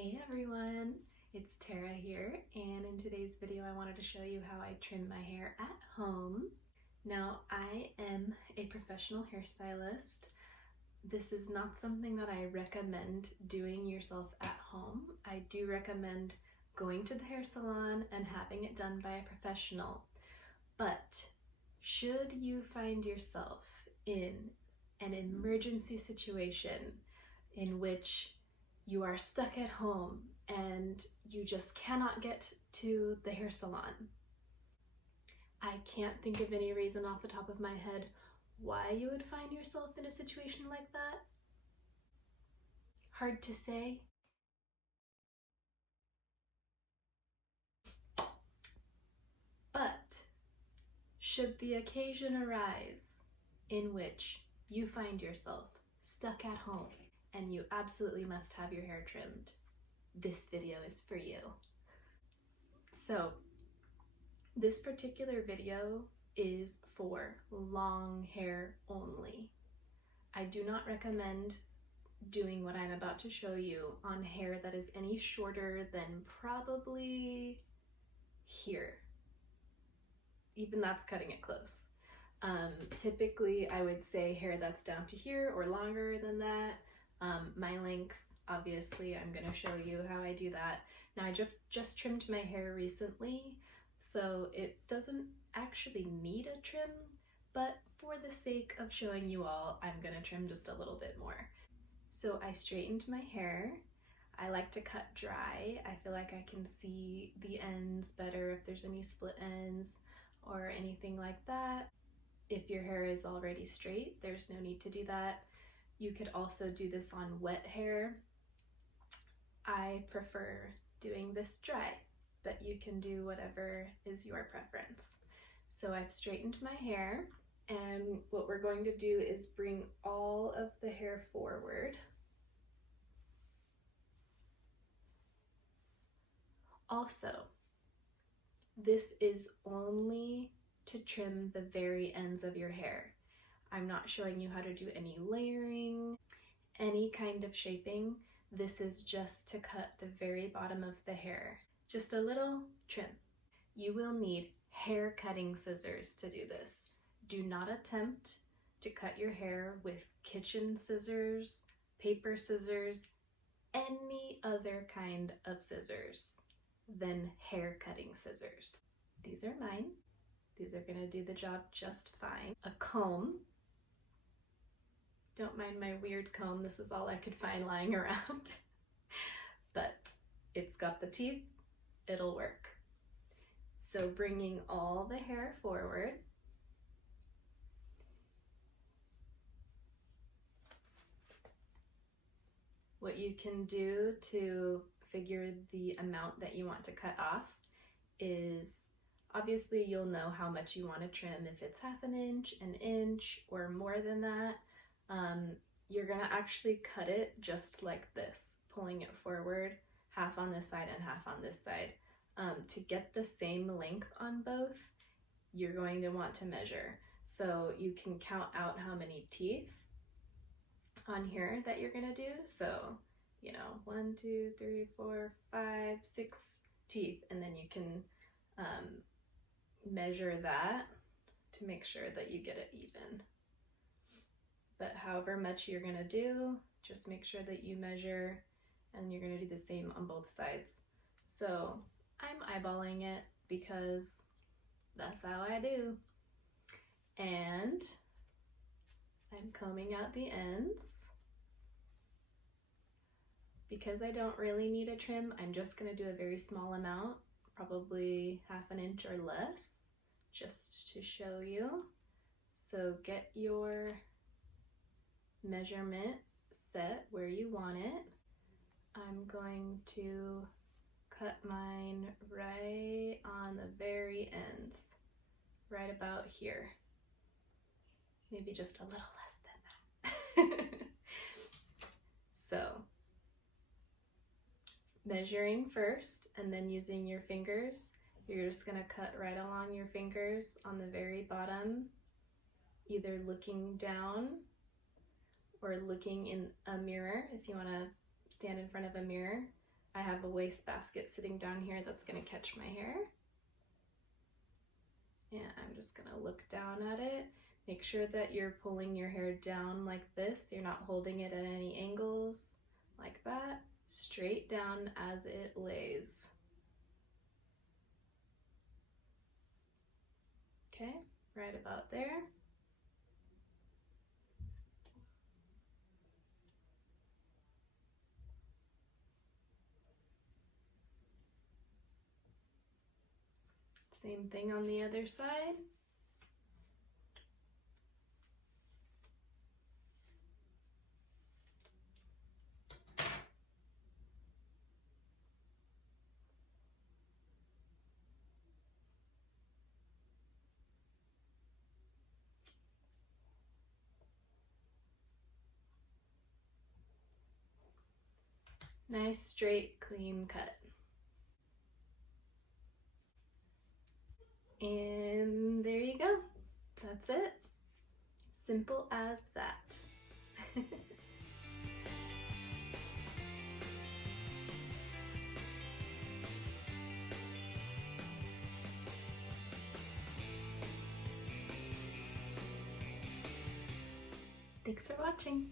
Hey everyone, it's Tara here, and in today's video I wanted to show you how I trim my hair at home. Now, I am a professional hairstylist. This is not something that I recommend doing yourself at home. I do recommend going to the hair salon and having it done by a professional. But should you find yourself in an emergency situation in which you are stuck at home and you just cannot get to the hair salon, I can't think of any reason off the top of my head why you would find yourself in a situation like that. Hard to say. But should the occasion arise in which you find yourself stuck at home and you absolutely must have your hair trimmed, this video is for you. So this particular video is for long hair only. I do not recommend doing what I'm about to show you on hair that is any shorter than probably here. Even that's cutting it close. Typically I would say hair that's down to here or longer than that. My length, obviously, I'm going to show you how I do that. Now, I just trimmed my hair recently, so it doesn't actually need a trim, but for the sake of showing you all, I'm going to trim just a little bit more. So I straightened my hair. I like to cut dry. I feel like I can see the ends better if there's any split ends or anything like that. If your hair is already straight, there's no need to do that. You could also do this on wet hair. I prefer doing this dry, but you can do whatever is your preference. So I've straightened my hair, and what we're going to do is bring all of the hair forward. Also, this is only to trim the very ends of your hair. I'm not showing you how to do any layering, any kind of shaping. This is just to cut the very bottom of the hair. Just a little trim. You will need hair cutting scissors to do this. Do not attempt to cut your hair with kitchen scissors, paper scissors, any other kind of scissors than hair cutting scissors. These are mine. These are gonna do the job just fine. A comb. Don't mind my weird comb, this is all I could find lying around. But it's got the teeth, it'll work. So bringing all the hair forward. What you can do to figure the amount that you want to cut off is, obviously you'll know how much you want to trim. If it's half an inch, or more than that, you're gonna actually cut it just like this, pulling it forward, half on this side and half on this side. To get the same length on both, you're going to want to measure. So you can count out how many teeth on here that you're gonna do. So, 1, 2, 3, 4, 5, 6 teeth, and then you can measure that to make sure that you get it even. But however much you're gonna do, just make sure that you measure, and you're gonna do the same on both sides. So I'm eyeballing it because that's how I do. And I'm combing out the ends. Because I don't really need a trim, I'm just gonna do a very small amount, probably half an inch or less, just to show you. So get your measurement set where you want it. I'm going to cut mine right on the very ends, right about here. Maybe just a little less than that. So, measuring first and then using your fingers, you're just gonna cut right along your fingers on the very bottom, either looking down or looking in a mirror if you want to stand in front of a mirror. wastebasket sitting down here that's going to catch my hair. And I'm just going to look down at it. Make sure that you're pulling your hair down like this. You're not holding it at any angles like that. Straight down as it lays. Okay, right about there. Same thing on the other side. Nice, straight, clean cut. And there you go. That's it. Simple as that. Thanks for watching.